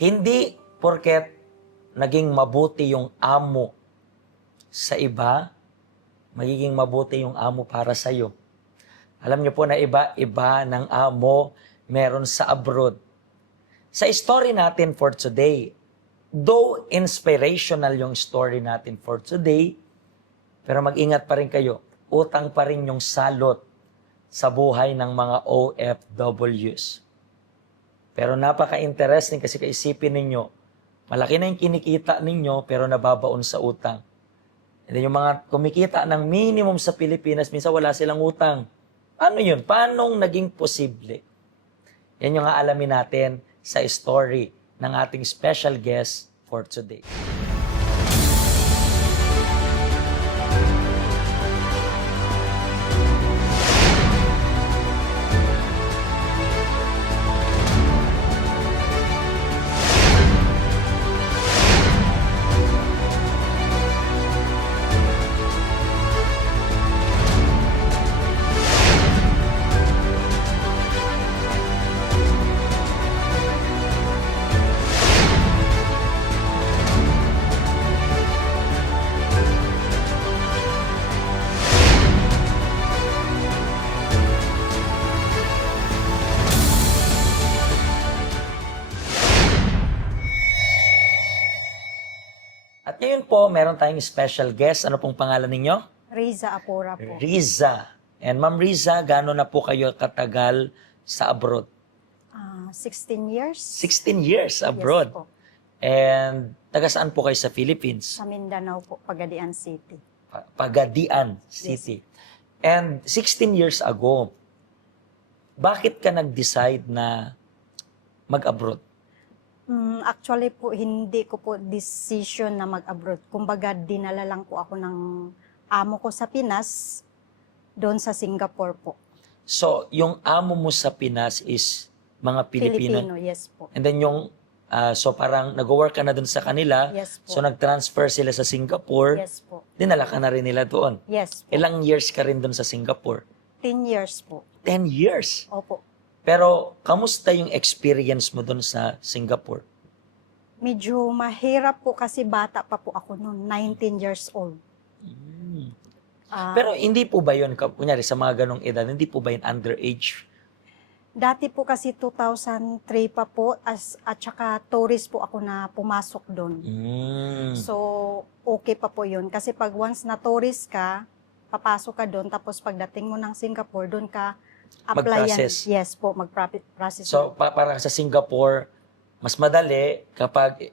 Hindi porket naging mabuti yung amo sa iba, magiging mabuti yung amo para sa iyo. Alam niyo po na iba-iba ng amo meron sa abroad. Sa story natin for today, though inspirational yung story natin for today, pero mag-ingat pa rin kayo, utang pa rin yung salot sa buhay ng mga OFWs. Pero napaka-interesting kasi kaisipin ninyo, malaki na yung kinikita ninyo pero nababaon sa utang. And then yung mga kumikita ng minimum sa Pilipinas, minsan wala silang utang. Paano yun? Paano naging posible? Yan yung aalamin natin sa story ng ating special guest for today. At ngayon po, meron tayong special guest. Ano pong pangalan ninyo? Riza Apura po. Riza. And Ma'am Riza, gaano na po kayo katagal sa abroad? 16 years. 16 years abroad. Yes po. And taga saan po kayo sa Philippines? Sa Mindanao po, Pagadian City. Pagadian City. And 16 years ago, bakit ka nag-decide na mag-abroad? Actually po, hindi ko po decision na mag-abroad. Kumbaga, dinala lang po ako ng amo ko sa Pinas, doon sa Singapore po. So, yung amo mo sa Pinas is mga Pilipino? Filipino, yes po. And then yung, so parang nag-work ka na doon sa kanila, Yes po. so nag-transfer sila sa Singapore, Yes po. dinala ka na rin nila doon. Yes po. Ilang years ka rin doon sa Singapore? 10 years po. 10 years. Opo. Pero, kamusta yung experience mo doon sa Singapore? Medyo mahirap po kasi bata pa po ako noon, 19 years old. Pero hindi po ba yun, kunyari sa mga ganong edad, hindi po ba yun underage? Dati po kasi 2003 pa po, at saka tourist po ako na pumasok doon. So, okay pa po yun. Kasi pag once na tourist ka, papasok ka doon, tapos pagdating mo ng Singapore, doon ka applyan. Mag-process. Yes po, mag-process. So, para sa Singapore, mas madali kapag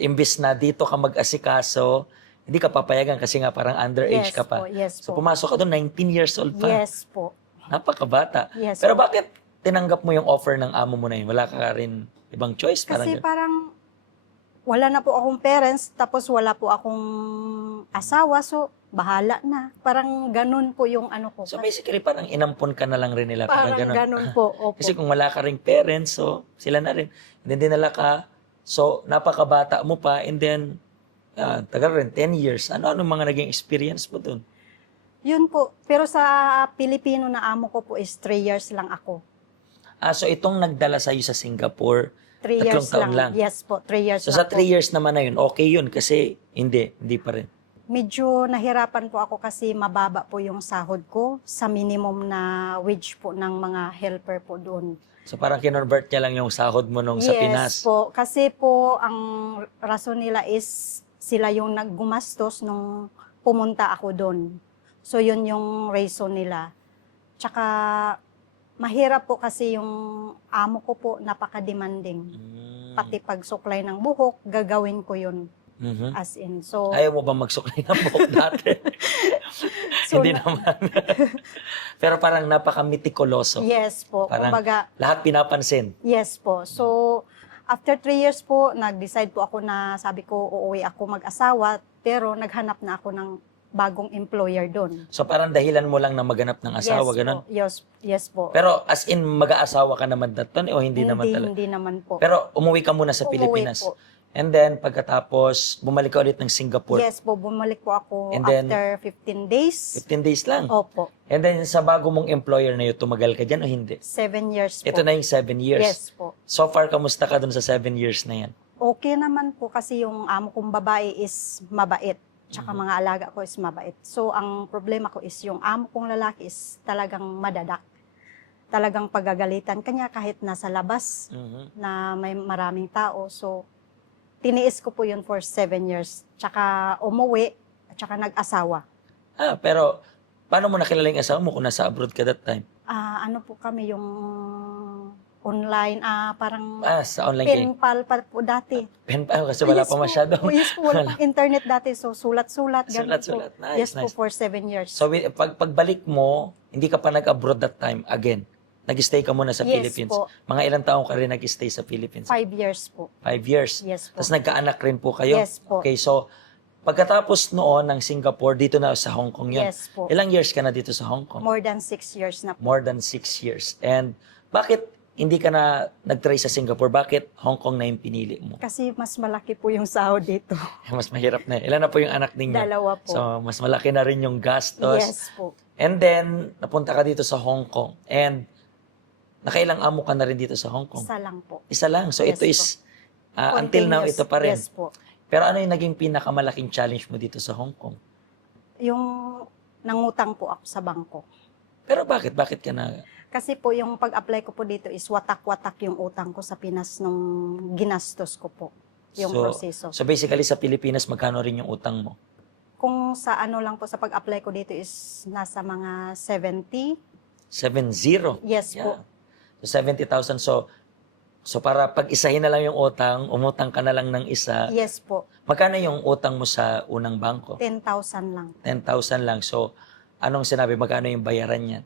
imbis na dito ka mag-asikaso, hindi ka papayagan kasi nga parang underage yes ka pa. Po, yes So, po. pumasok ka doon, 19 years old pa. Yes po. Napakabata. Yes Pero po. bakit tinanggap mo yung offer ng amo mo na yun? Wala ka rin ibang choice? Parang Kasi ganun. parang wala na po akong parents, tapos wala po akong asawa, so bahala na. Parang ganun po yung ano ko. So basically, parang inampon ka na lang rin nila. Parang Parang ganun. ganun po. Opo. Kasi kung wala ka ring parents, so sila na rin. And then dinala ka, so napakabata mo pa, and then tagal rin, 10 years. Ano mga naging experience mo dun? Yun po. Pero sa Pilipino na amo ko po is 3 years lang ako. So itong nagdala sa'yo sa Singapore, 3 tatlong years taon lang. Yes po, 3 years So lang sa 3 po. years naman na yun, okay yun kasi hindi pa rin. Medyo nahirapan po ako kasi mababa po yung sahod ko sa minimum na wage po ng mga helper po doon. So parang kinonvert niya lang yung sahod mo nung sa Pinas. Yes po, kasi po ang rason nila is sila yung naggumastos nung pumunta ako doon. So yun yung reason nila. Tsaka mahirap po kasi yung amo ko po napaka-demanding. Pati pagsuklay ng buhok, gagawin ko yun. As in, so... Ayaw mo ba magsuklay ng buhok dati? So, Hindi naman. Pero parang napaka-mitikuloso. Yes po, Parang kumbaga, lahat pinapansin. yes po. So, after 3 years po, nag-decide po ako na sabi ko, uuwi ako mag-asawa, pero naghanap na ako ng bagong employer doon. So parang dahilan mo lang na maganap ng asawa, yes ganun? Po, yes po. Pero as in, mag-aasawa ka naman daton o hindi naman talaga? Hindi naman po. Pero umuwi ka muna sa Umuwi Pilipinas. po. And then, pagkatapos, bumalik ka ulit ng Singapore. Yes po, bumalik po ako And then, after 15 days. 15 days lang. Opo, And then, sa bago mong employer na yun, tumagal ka dyan o hindi? 7 years po. Ito na yung 7 years. Yes po. So far, kamusta ka dun sa 7 years na yan? Okay naman po kasi yung amo kong babae is mabait. Tsaka mga alaga ko is mabait. So, ang problema ko is yung amo kong lalaki is talagang madadak. Talagang pagagalitan kanya kahit nasa labas Mhm. na may maraming tao. So, tiniis ko po yun for 7 years. Tsaka umuwi, at tsaka nag-asawa. Pero, paano mo nakilala yung asawa mo kung nasa abroad ka that time? Ano po kami yung online, parang Sa online game. penpal pa po dati. Pen pa, kasi wala Yes pa po. masyado. Yes po, wala pang internet dati. So, sulat-sulat. Ganun Sulat-sulat. po. Nice, Yes po, nice. for 7 years. So, pagbalik mo, hindi ka pa nag-abroad that time again. Nag-stay ka muna sa Yes Philippines. po. Mga ilang taong ka rin nag-stay sa Philippines? 5 years po. 5 years. Yes po. Tapos nagkaanak rin po kayo? Yes po. Okay, so pagkatapos noon ng Singapore, dito na sa Hong Kong yun. Yes po. Ilang years ka na dito sa Hong Kong? More than 6 years na po. More than 6 years. And bakit hindi ka na nag-try sa Singapore? Bakit Hong Kong na yung pinili mo? Kasi mas malaki po yung sahod dito. Mas mahirap na. Ilan na po yung anak ninyo? Dalawa po. So, mas malaki na rin yung gastos. Yes po. And then, napunta ka dito sa Hong Kong. And nakailang amo ka na rin dito sa Hong Kong? Isa lang po. Isa lang. So, Yes ito is, until now, Continuous. ito pa rin. Yes po. Pero ano yung naging pinakamalaking challenge mo dito sa Hong Kong? Yung nangutang po ako sa bangko. Pero bakit? Bakit ka na? Kasi po yung pag-apply ko po dito is watak-watak yung utang ko sa Pinas nung ginastos ko po. Yung proseso. So basically sa Pilipinas, magkano rin yung utang mo? Kung sa ano lang po sa pag-apply ko dito is nasa mga 70. 7-0. Yes Yeah. po. So 70,000. So para pag-isahin na lang yung utang, umutang ka na lang ng isa. Yes po. Magkano yung utang mo sa unang bangko? 10,000 lang. 10,000 lang. So anong sinabi? Magkano yung bayaran niyan?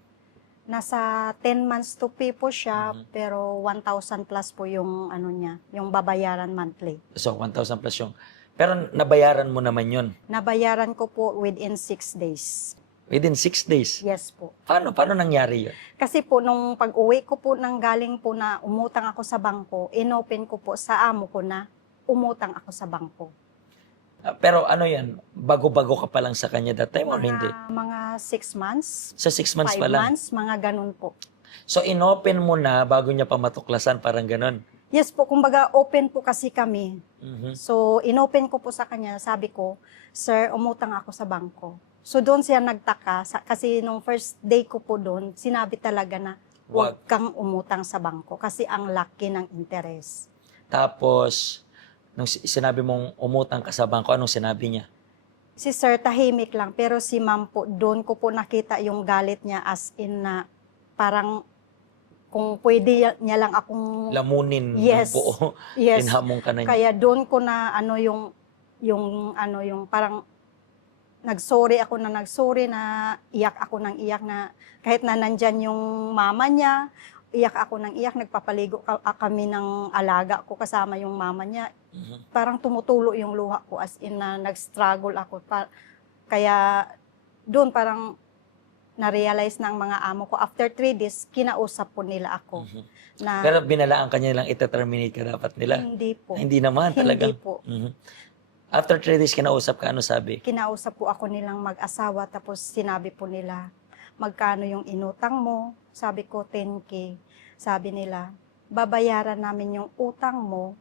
Nasa 10 months to pay po siya, Mhm. pero 1,000 plus po yung ano niya, yung babayaran monthly. So 1,000 plus yung... Pero nabayaran mo naman yun Nabayaran ko po within 6 days. within 6 days. Yes po. Paano nangyari yun? Kasi po, nung pag-uwi ko po nang galing po na umutang ako sa bangko, inopen ko po sa amo ko na umutang ako sa bangko. Pero ano yan? Bago-bago ka pa lang sa kanya that time or hindi? Mga 6 months, Sa 6 months 5 pa lang? months, mga ganun po. So, inopen mo na bago niya pa matuklasan, parang ganon. Yes po, kumbaga open po kasi kami. Mhm. So, inopen ko po sa kanya, sabi ko, Sir, umutang ako sa bangko. So, doon siya nagtaka, kasi nung first day ko po doon, sinabi talaga na huwag kang umutang sa bangko kasi ang laki ng interest. Tapos, nung sinabi mong umutang ka sa bangko, anong sinabi niya? Si Sir tahimik lang, pero si Ma'am po, doon ko po nakita yung galit niya as in na parang kung pwede niya lang akong... Lamunin Yes. yung buo. Yes. Inhamong ka na niya. Kaya doon ko na yung parang nagsorry na iyak ako ng iyak na kahit na nandyan yung mama niya, iyak ako ng iyak, nagpapaligo kami ng alaga ko kasama yung mama niya. Mhm. Parang tumutulo yung luha ko as in na nag-struggle ako. Kaya doon parang na-realize ng mga amo ko. After 3 days, kinausap po nila ako. Mhm. Na Pero binalaan ka niya lang ita-terminate ka dapat nila. hindi po. Hindi naman talaga. Hindi po. Mhm. After 3 days, kinausap ka, ano sabi? Kinausap po ako nilang mag-asawa tapos sinabi po nila, magkano yung inutang mo? Sabi ko, 10K. Sabi nila, babayaran namin yung utang mo,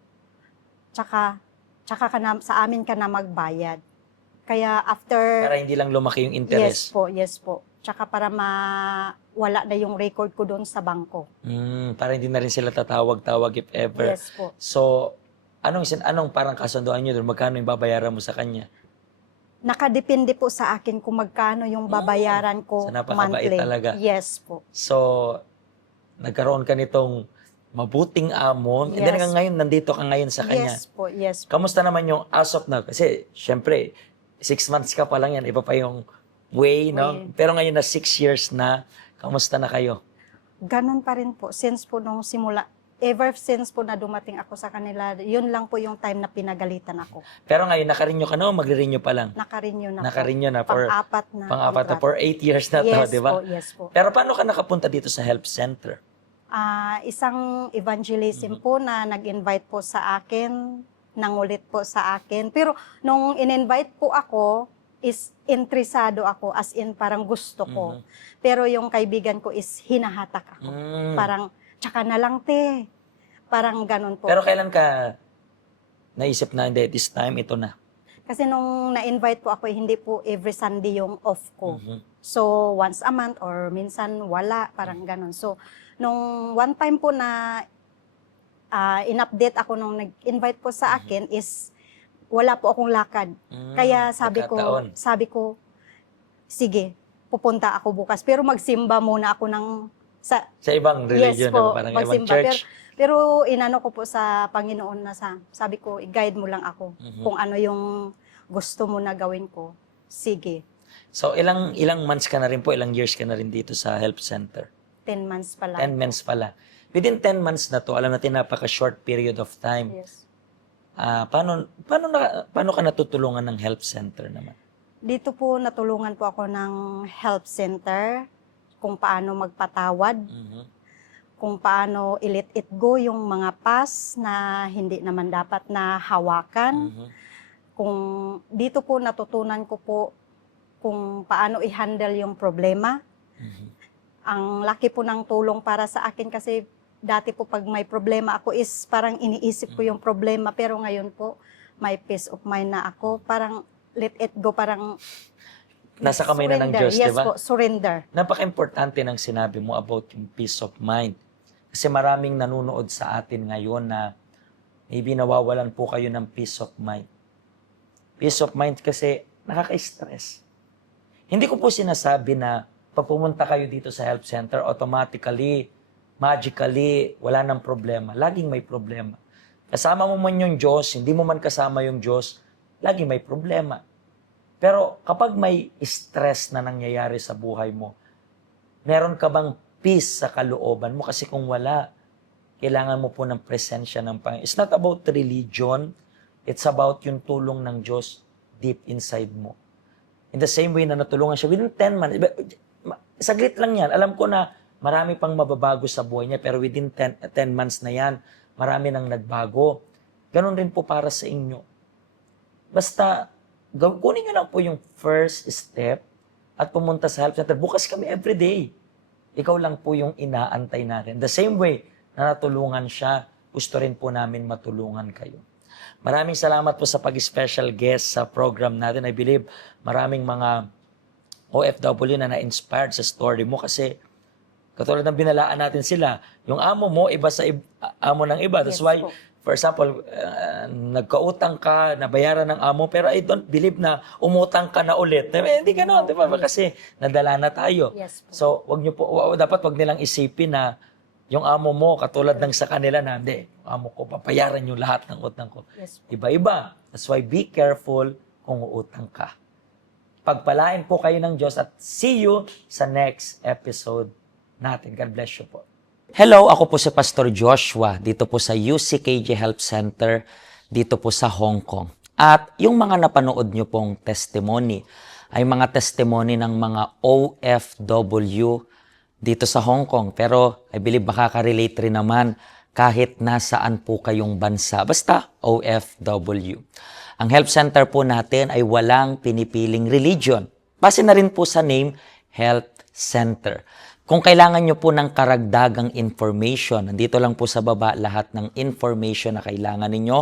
tsaka sa amin ka na magbayad. Kaya after... Para hindi lang lumaki yung Yes interest. po, yes po. Tsaka para wala na yung record ko doon sa bangko. Para hindi na rin sila tatawag-tawag if ever. Yes po. So, anong parang kasunduan nyo doon? Magkano yung babayaran mo sa kanya? Nakadepende po sa akin kung magkano yung babayaran ko So, napakabait monthly. talaga. Yes po. So, nagkaroon ka nitong mabuting amo. And then Yes. hanggang ngayon, nandito ka ngayon sa kanya. Yes po, yes po. Kamusta naman yung as of now? Kasi, syempre, 6 months ka pa lang yan. Iba pa yung way, no? Way. Pero ngayon na 6 years na, kamusta na kayo? Ganon pa rin po. Since po nung simula, ever since po na dumating ako sa kanila, yun lang po yung time na pinagalitan ako. Pero ngayon, nakarinyo ka na o magre-renew pa lang? Nakarinyo na Nakarinyo na po. for Pang-apat na. pang-apat na contract. for 8 years na to, Yes di ba? po, yes po. Pero paano ka nakapunta dito sa help center? Isang evangelism Mhm. po na nag-invite po sa akin nangulit po sa akin. Pero nung in-invite po ako, is interesado ako, as in parang gusto ko. Mhm. Pero yung kaibigan ko is hinahatak ako. Mm. Parang, tsaka na lang te. Parang ganun po. Pero kailan ka naisip na, hindi, this time, ito na? Kasi nung na-invite po ako, hindi po every Sunday yung off ko. Mhm. So, once a month or minsan wala, parang ganun. So, nung one time po na in-update ako nung nag-invite po sa akin is wala po akong lakad. Mm, Kaya sabi pagkataon. ko, sige, pupunta ako bukas. Pero magsimba muna ako ng sa Sa ibang religion, yes po, parang ibang magsimba. church. Pero inano ko po sa Panginoon na sabi ko, i-guide mo lang ako Mhm. kung ano yung gusto mo na gawin ko. Sige, So, ilang months ka na rin po, ilang years ka na rin dito sa help center? 10 months pa 10 lang. months pala. Within 10 months na to, alam natin napaka-short period of time. Yes. Paano ka natutulungan ng help center naman? Dito po natulungan po ako ng help center kung paano magpatawad, Mhm. kung paano i-let it go yung mga past na hindi naman dapat na hawakan. Mhm. Kung dito po natutunan ko po kung paano i-handle yung problema. Mhm. Ang laki po ng tulong para sa akin kasi dati po pag may problema ako is parang iniisip ko yung problema, pero ngayon po may peace of mind na ako. Parang let it go, parang Nasa kamay na ng surrender. Diyos, Yes di ba? po, surrender. Napaka-importante ng sinabi mo about yung peace of mind. Kasi maraming nanonood sa atin ngayon na maybe nawawalan po kayo ng peace of mind. Peace of mind kasi nakaka-stress. Hindi ko po sinasabi na pag pumunta kayo dito sa help center, automatically, magically, wala nang problema. Laging may problema. Kasama mo man yung Diyos, hindi mo man kasama yung Diyos, laging may problema. Pero kapag may stress na nangyayari sa buhay mo, meron ka bang peace sa kalooban mo? Kasi kung wala, kailangan mo po ng presensya ng Panginoon. It's not about religion. It's about yung tulong ng Diyos deep inside mo. In the same way na natulungan siya, within 10 months, saglit lang yan. Alam ko na marami pang mababago sa buhay niya, pero within 10 months na yan, marami nang nagbago. Ganon rin po para sa inyo. Basta, kunin nyo lang po yung first step at pumunta sa help center. Bukas kami everyday. Ikaw lang po yung inaantay natin. The same way na natulungan siya, gusto rin po namin matulungan kayo. Maraming salamat po sa pag-special guest sa program natin. I believe maraming mga OFW na na-inspired sa story mo kasi katulad ng binalaan natin sila, yung amo mo, iba sa amo ng iba. That's Yes why, po. for example, nagkautang ka, nabayaran ng amo, pero I don't believe na umutang ka na ulit. Hindi ganoon, di ba? Kasi nadala na tayo. Yes po. So, dapat wag nilang isipin na yung amo mo, katulad ng sa kanila na, hindi, amo ko, papayaran yung lahat ng utang ko. Yes po. Iba-iba. That's why be careful kung uutang ka. Pagpalain po kayo ng Diyos at see you sa next episode natin. God bless you po. Hello, ako po si Pastor Joshua dito po sa UCKJ Help Center dito po sa Hong Kong. At yung mga napanood nyo pong testimony ay mga testimony ng mga OFW dito sa Hong Kong. Pero I believe makaka-relate rin naman kahit nasaan po kayong bansa. Basta OFW. Ang help center po natin ay walang pinipiling religion. Base na rin po sa name, Health Center. Kung kailangan nyo po ng karagdagang information, nandito lang po sa baba lahat ng information na kailangan ninyo.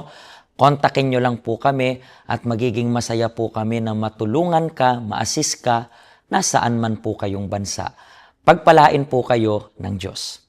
Kontakin nyo lang po kami at magiging masaya po kami na matulungan ka, ma-assist ka, nasaan man po kayong bansa. Pagpalain po kayo ng Diyos.